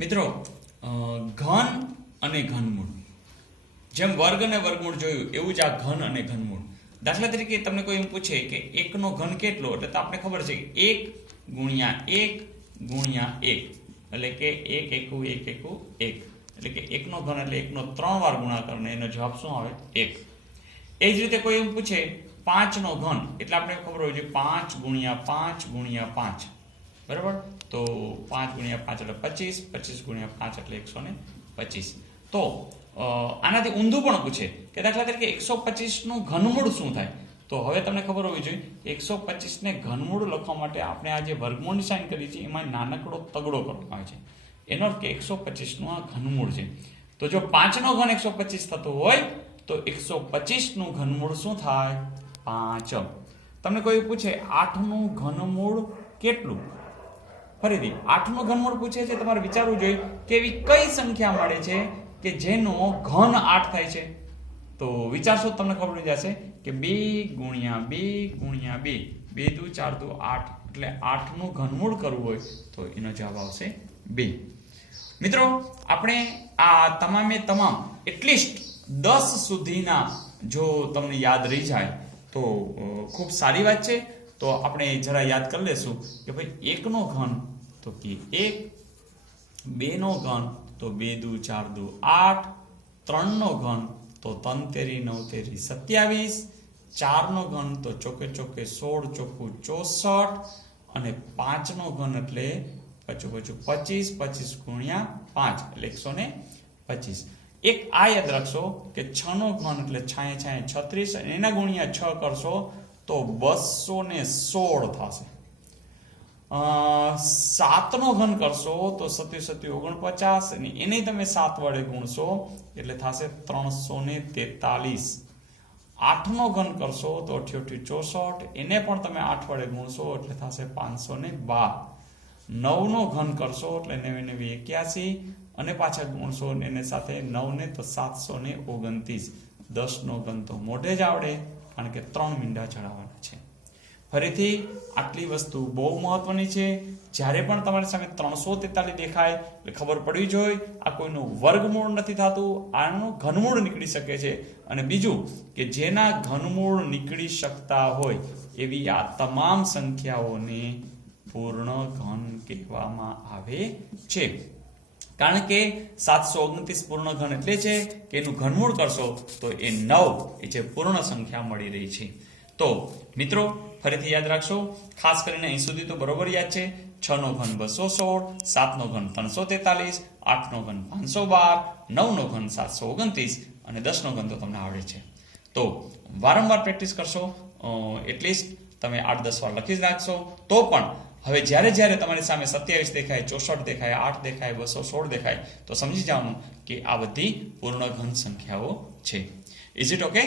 મિત્રો ઘન અને ઘનમૂળ, જેમ વર્ગ અને વર્ગમૂળ જોયું એવું જ આ ઘન અને ઘનમૂળ. દાખલા તરીકે તમને કોઈ એમ પૂછે કે એકનો ઘન કેટલો, એટલે તો આપણે ખબર છે કે 1 ગુણ્યા 1 ગુણ્યા 1 એટલે કે 1 એકુ 1 એકુ 1 એટલે કે એકનો ઘન એટલે એકનો 3 વાર ગુણાકાર અને એનો જવાબ શું આવે 1. એ જ રીતે કોઈ એમ પૂછે 5 નો ઘન, એટલે આપણે ખબર હોય છે 5 ગુણ્યા 5 ગુણ્યા 5 બરાબર. તો 5 ગુણ્યા 5 એટલે 25, 25 ગુણ્યા 5 એટલે 125. તો આનાથી ઊંધું પણ પૂછે કે દાખલા તરીકે 125 નું ઘનમૂળ શું થાય. તો હવે તમને ખબર હોવી જોઈએ 125 ને ઘનમૂળ લખવા માટે આપણે આ જે વર્ગમૂળની સાઇન કરી છે એમાં નાનકડો તગડો કરવામાં આવે છે. એનો અર્થ કે 125 નું આ ઘનમૂળ છે. તો જો 5 નો ઘન 125 થતો હોય તો 125 નું ઘનમૂળ શું થાય 5. તમને કોઈ પૂછે 8 નું ઘનમૂળ કેટલું, ફરીથી 8 નું ઘનમૂળ પૂછે છે, તમારે વિચારવું જોઈએ કે એવી કઈ સંખ્યા મળે છે કે જેનો ઘન 8 થાય છે. તો વિચારશો તમને ખબર પડી જશે કે 2 ગુણ્યા 2 ગુણ્યા 2, 2 દુ 4 દુ 8 એટલે 8 નું ઘનમૂળ કરવું હોય તો એનો જવાબ આવશે 2. મિત્રો આપણે આ તમામે તમામ એટલીસ્ટ 10 સુધીના જો તમને યાદ રહી જાય તો ખૂબ સારી વાત છે. તો આપણે જરા યાદ કરી લેશું કે ભાઈ 1 નો ઘન તો કે 1, 2 નો ઘન તો 2 દુ 4 દુ 8, 3 નો ઘન તો 3 તેરી 9 તેરી 27, 4 નો ઘન તો ચોકે ચોકે 16 ચોખ્ખું 64 અને 5 નો ઘન એટલે પચું પચું 25, 25 ગુણ્યા 5 એટલે 125. એક આ યાદ રાખશો કે 6 નો ઘન એટલે 6 6 36 અને એના ગુણ્યા 6 કરશો તો 216 થશે. 7 નો ઘન કરશો તો 27 49 અને એને તમે 7 વડે ગુણશો એટલે થશે 343. 8 નો ઘન કરશો તો 88 64, એને પણ તમે 8 વડે ગુણશો એટલે થશે 512. 9 નો ઘન કરશો એટલે 9 9 81 અને પાછા ગુણશો એને સાથે 9 ને તો 729. 10 નો ઘન તો મોઢે જ આવડે કારણ કે 3 મીંડા ચડાવવાના છે. ફરીથી આટલી વસ્તુ બહુ મહત્વની છે. જ્યારે પણ તમારી સામે 343 દેખાય એટલે ખબર પડવી જોઈએ આ કોઈનું વર્ગમૂળ નથી થતું, આનું ઘનમૂળ નીકળી શકે છે. અને બીજું કે જેના ઘનમૂળ નીકળી શકતા હોય એવી આ તમામ સંખ્યાઓને પૂર્ણ ઘન કહેવામાં આવે છે. કારણ કે 729 પૂર્ણ ઘન એટલે છે કે એનું ઘનમૂળ કરશો તો એ 9 એ જે પૂર્ણ સંખ્યા મળી રહી છે. તો મિત્રો ફરીથી યાદ રાખશો, ખાસ કરીને અહીં સુધી તો બરોબર યાદ છે. 6 નો ઘન 216, 7 નો ઘન 343, 8 નો ઘન 512, 9 નો ઘન 729 અને 10 નો ઘન તો તમને આવડે છે. તો વારંવાર પ્રેક્ટિસ કરશો, એટલીસ્ટ તમે 8-10 વાર લખી જ નાખશો. તો પણ હવે જ્યારે જ્યારે તમારી સામે 27 દેખાય, 64 દેખાય, 8 દેખાય, 216 દેખાય તો સમજી જવાનું કે આ બધી પૂર્ણ ઘન સંખ્યાઓ છે. Is it okay?